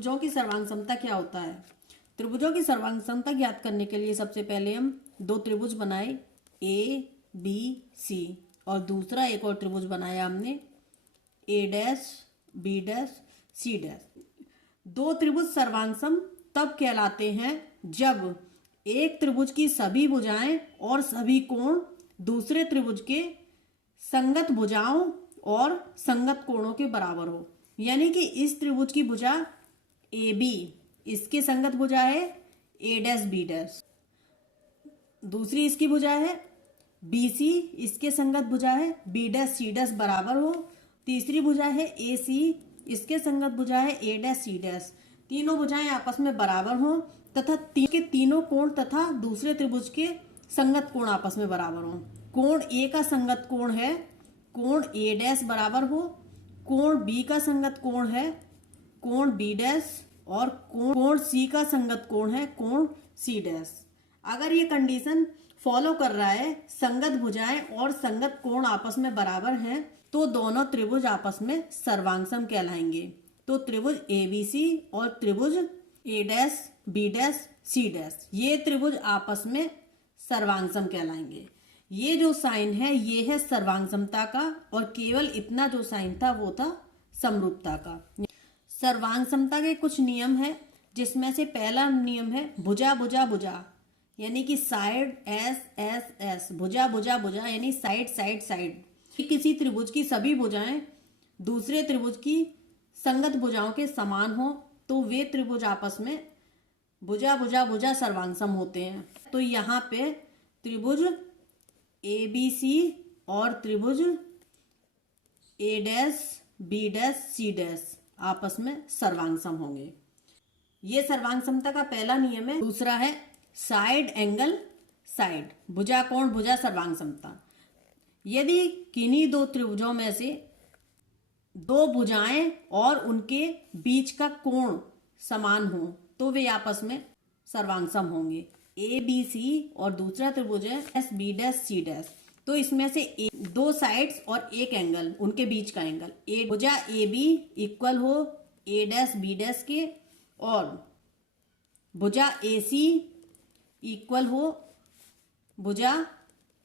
त्रिभुजों की सर्वांग समता क्या होता है। त्रिभुजों की सर्वांग समता ज्ञात करने के लिए सबसे पहले हम दो त्रिभुज बनाए ए बी सी और दूसरा एक और त्रिभुज बनाया हमने A dash B dash C dash. दो त्रिभुज सर्वांगसम तब कहलाते हैं जब एक त्रिभुज की सभी भुजाएं और सभी कोण दूसरे त्रिभुज के संगत भुजाओं और संगत कोणों के बराबर हो। यानी कि इस त्रिभुज की भुजा ए बी, इसके संगत भुजा है ए डैश बी डैश, दूसरी इसकी भुजा है बी सी, इसके संगत भुजा है बी डैश सी डैश बराबर हो। तीसरी भुजा है ए सी, इसके संगत भुजा है ए डैश सी डैश। तीनों भुजाएं आपस में बराबर हो तथा के तीनों कोण तथा दूसरे त्रिभुज के संगत कोण आपस में बराबर हो। कोण ए का संगत कोण है कोण ए डैश बराबर हो, कोण बी का संगत कोण है कोण बी डैश और कोण सी का संगत कोण है कोण सी डैश। अगर ये कंडीशन फॉलो कर रहा है, संगत भुजाएं और संगत कोण आपस में बराबर हैं, तो दोनों त्रिभुज आपस में सर्वांगसम कहलाएंगे। तो त्रिभुज ए बी सी और त्रिभुज A dash B dash C dash, ये त्रिभुज आपस में सर्वांगसम कहलाएंगे। ये जो साइन है ये है सर्वांगसमता का और केवल इतना जो साइन था वो था समरूपता का। सर्वांगसमता के कुछ नियम है, जिसमें से पहला नियम है भुजा भुजा भुजा, यानी कि साइड एस एस एस, भुजा भुजा भुजा यानी साइड साइड साइड। किसी त्रिभुज की सभी भुजाएं दूसरे त्रिभुज की संगत भुजाओं के समान हो तो वे त्रिभुज आपस में भुजा भुजा भुजा सर्वांगसम होते हैं। तो यहाँ पे त्रिभुज ए बी सी और त्रिभुज A dash B dash C dash आपस में सर्वांगसम होंगे। ये सर्वांगसमता का पहला नियम है। दूसरा है साइड एंगल साइड, भुजा कोण भुजा सर्वांगसमता। यदि किन्हीं दो त्रिभुजों में से दो भुजाएं और उनके बीच का कोण समान हो तो वे आपस में सर्वांगसम होंगे। ए बी सी और दूसरा त्रिभुज है S B dash C dash. तो इसमें से दो साइड्स और एक एंगल, उनके बीच का एंगल, ए भुजा ए बी इक्वल हो ए डैश बी डैश के और भुजा ए सी इक्वल हो भुजा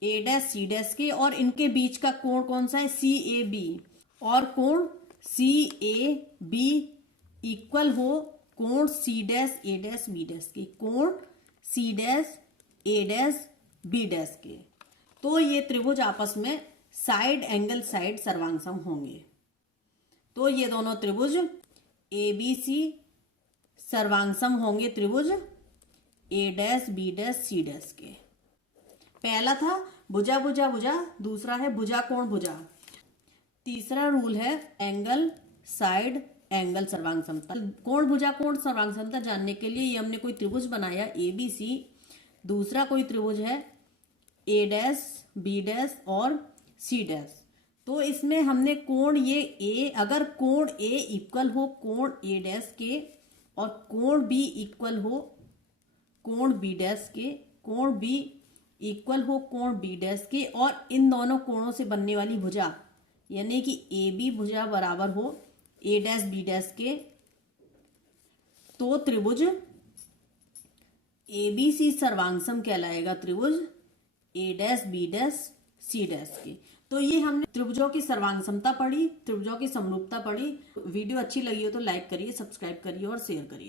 ए डैश सी डैश के, और इनके बीच का कोण कौन सा है सी ए बी, और कोण सी ए बी इक्वल हो कोण सी डैश ए डैश बी डैश के, कोण सी डैश ए डैश बी डैश के। तो ये त्रिभुज आपस में साइड एंगल साइड सर्वांगसम होंगे। तो ये दोनों त्रिभुज ए बी सी सर्वांगसम होंगे त्रिभुज A dash B dash C dash के। पहला था भुजा भुजा भुजा, दूसरा है भुजा कोण भुजा, तीसरा रूल है एंगल साइड एंगल सर्वांगसमता। कोण भुजा कोण सर्वांगसमता जानने के लिए ये हमने कोई त्रिभुज बनाया ए बी सी, दूसरा कोई त्रिभुज है ए डैश बी डैश और सी डैश। तो इसमें हमने कोण ये ए, अगर कोण ए इक्वल हो कोण ए डैश के और कोण बी इक्वल हो कोण बी डैश के, कोण बी इक्वल हो कोण बी डैश के, और इन दोनों कोणों से बनने वाली भुजा यानी कि ए बी भुजा बराबर हो ए डैश बी डैश के, तो त्रिभुज ए बी सी सर्वांगसम कहलाएगा त्रिभुज A dash B dash C dash के। तो ये हमने त्रिभुजों की सर्वांगसमता पढ़ी, त्रिभुजों की समरूपता पढ़ी। वीडियो अच्छी लगी हो तो लाइक करिए, सब्सक्राइब करिए और शेयर करिए।